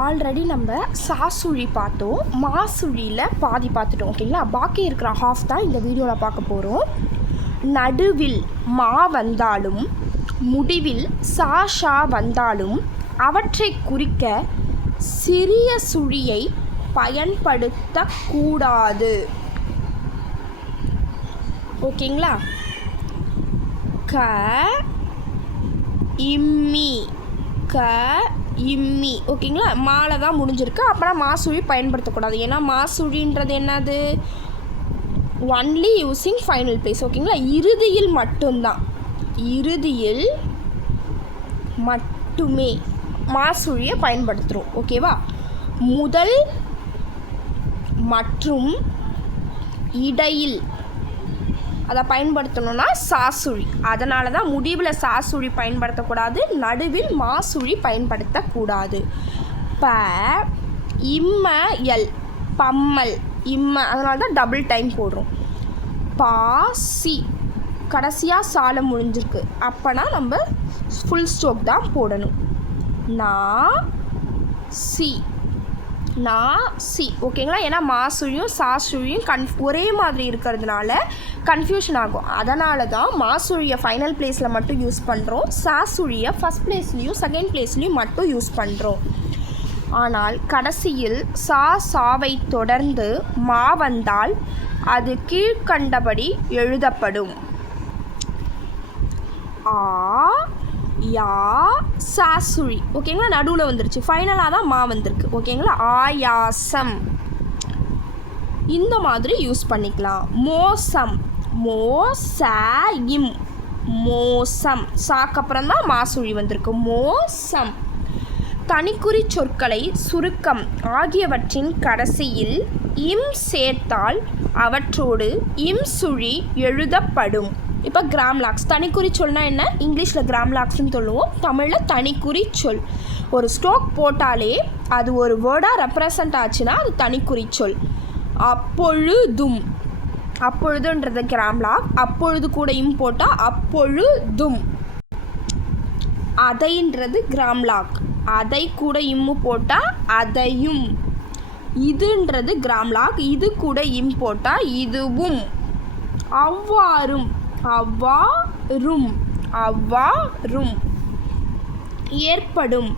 Already நம்ம சாசுழி பார்த்தோம், மாசுழியில் பாதி பார்த்துட்டோம். ஓகேங்களா, பாக்கி இருக்கிற ஹாஃப் தான் இந்த வீடியோவில் பார்க்க போகிறோம். நடுவில் மா வந்தாலும் முடிவில் சாஷா வந்தாலும் அவற்றை குறிக்க சிறிய சுழியை பயன்படுத்தக்கூடாது. ஓகேங்களா, க இம்மி, க இம்மி. ஓகேங்களா, மாலை தான் முடிஞ்சிருக்கு. அப்போனா மாசுழி பயன்படுத்தக்கூடாது. ஏன்னா மாசுழின்றது என்னது, ஒன்லி யூஸிங் ஃபைனல் பிளேஸ். ஓகேங்களா, இறுதியில் மட்டும்தான், இறுதியில் மட்டுமே மாசுழியை பயன்படுத்துகிறோம். ஓகேவா, முதல் மற்றும் இடையில் அதை பயன்படுத்தணும்னா சாசுழி. அதனால தான் முடிவில் சாசுழி பயன்படுத்தக்கூடாது, நடுவில் மாசுழி பயன்படுத்தக்கூடாது. ப இம்ம எல், பம்மல், இம்ம, அதனால தான் டபுள் டைம் போடுறோம். பா சி, கடைசியாக சாலை முடிஞ்சிருக்கு, அப்போனா நம்ம ஃபுல் ஸ்டாப் தான் போடணும். நா சி, நா சி. ஓகேங்களா, ஏன்னா மாசுழியும் சாசுழியும் ஒரே மாதிரி இருக்கிறதுனால கன்ஃபியூஷன் ஆகும். அதனால தான் மாசுழியை ஃபைனல் பிளேஸில் மட்டும் யூஸ் பண்ணுறோம், சாசுழியை ஃபஸ்ட் பிளேஸ்லேயும் செகண்ட் பிளேஸ்லேயும் மட்டும் யூஸ் பண்ணுறோம். ஆனால் கடைசியில் சாவை தொடர்ந்து மா வந்தால் அது கீழ்கண்டபடி எழுதப்படும். ஆ யா சாசுழி. ஓகேங்களா, நடுவில் வந்துருச்சு, ஃபைனலாக தான் மா வந்திருக்கு. ஓகேங்களா, ஆயாசம் இந்த மாதிரி யூஸ் பண்ணிக்கலாம். மோசம், மோசம், மோசம், சாக்கப்புறம் தான் மாசுழி வந்திருக்கு. மோசம். தனிக்குறி சொற்களை சுருக்கம் ஆகியவற்றின் கடைசியில் இம் சேர்த்தால் அவற்றோடு இம் சுழி எழுதப்படும். இப்போ கிராம்லாக்ஸ், தனிக்குறி சொல்னா என்ன, இங்கிலீஷில் கிராம்லாக்ஸ்ன்னு சொல்லுவோம், தமிழில் தனிக்குறி சொல். ஒரு ஸ்ட்ரோக் போட்டாலே அது ஒரு வேர்டாக ரெப்ரசன்ட் ஆச்சுன்னா அது தனிக்குறி சொல். அப்பொழுதும், அப்பொழுதுன்றது கிராம்லாக், அப்பொழுது கூட இம் போட்டால் அப்பொழுதும். அதைன்றது கிராம்லாக், அதை கூட இம்மு போட்டால் அதையும். இதுன்றது கிராம்லாக், இது கூட இம் போட்டால் இதுவும். அவ்வாறும், அவ்வாறும், அவ்வாறும். ஏற்படும்,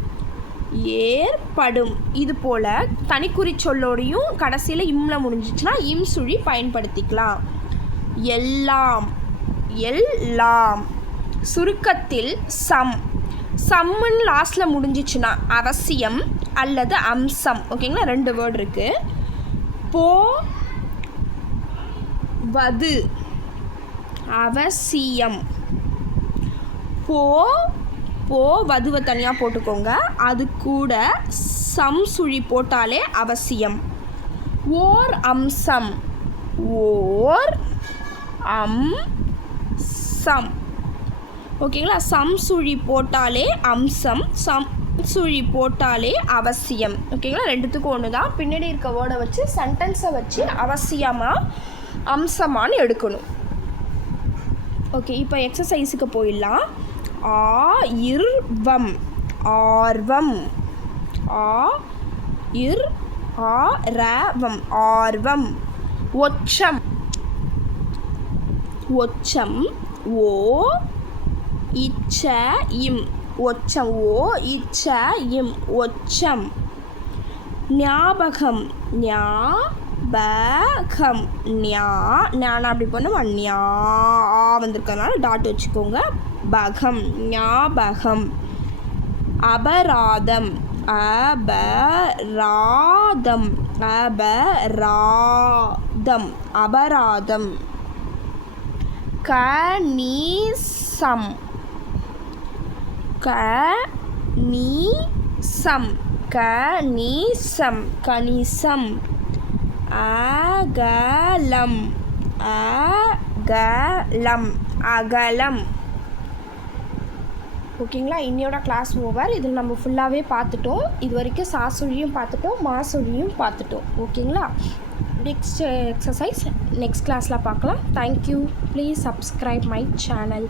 ஏற்படும். இது போல் தனிக்குறி சொல்லோடையும் கடைசியில் இம்ல முடிஞ்சிச்சுன்னா இம் சுழி பயன்படுத்திக்கலாம். எல்லாம், எல்லாம். சுருக்கத்தில் சம், சம்முன்னு லாஸ்ட்டில் முடிஞ்சிச்சுன்னா அவசியம் அல்லது அம்சம். ஓகேங்களா, ரெண்டு வேர்டு இருக்குது. போ வது அவசியம். போ போ வதுவை தனியாக போட்டுக்கோங்க, அது கூட சம் சுழி போட்டாலே அவசியம். ஓர் அம்சம், ஓர் அம்சம். ஓகேங்களா, சம் சுழி போட்டாலே அம்சம், சம் சுழி போட்டாலே அவசியம். ஓகேங்களா, ரெண்டுத்துக்கும் ஒன்று தான். பின்னாடி இருக்க வேர்டை வச்சு சென்டென்ஸை வச்சு அவசியமாக அம்சமானு எடுக்கணும். ஓகே, இப்போ எக்ஸசைஸுக்கு போயிடலாம். ஆயிர்வம், ஆர்வம். ஆரவம், ஆர்வம். ஒச்சம், ஒச்சம். ஓ இச்ச இம், ஒச்சம். ஓ இச்ச இம், ஒச்சம். ஞாபகம், ஞாபகம். ஞான அப்படி பண்ணுவோம், ஞா வந்திருக்கனால டாட் வச்சுக்கோங்க. பகம், ஞாபகம். அபராதம், அபராதம், அபராதம், அபராதம். கணீசம், கணீசம், கணீசம், கணிசம். அகலம், அகலம், அகலம். ஓகேங்களா, இன்னையோட கிளாஸ் ஓவர். இதில் நம்ம ஃபுல்லாகவே பார்த்துட்டோம். இது வரைக்கும் சாசுழியும் பார்த்துட்டோம், மாசுழியும் பார்த்துட்டோம். ஓகேங்களா, நெக்ஸ்ட் எக்ஸசைஸ் நெக்ஸ்ட் கிளாஸில் பார்க்கலாம். Thank you. Please subscribe my channel.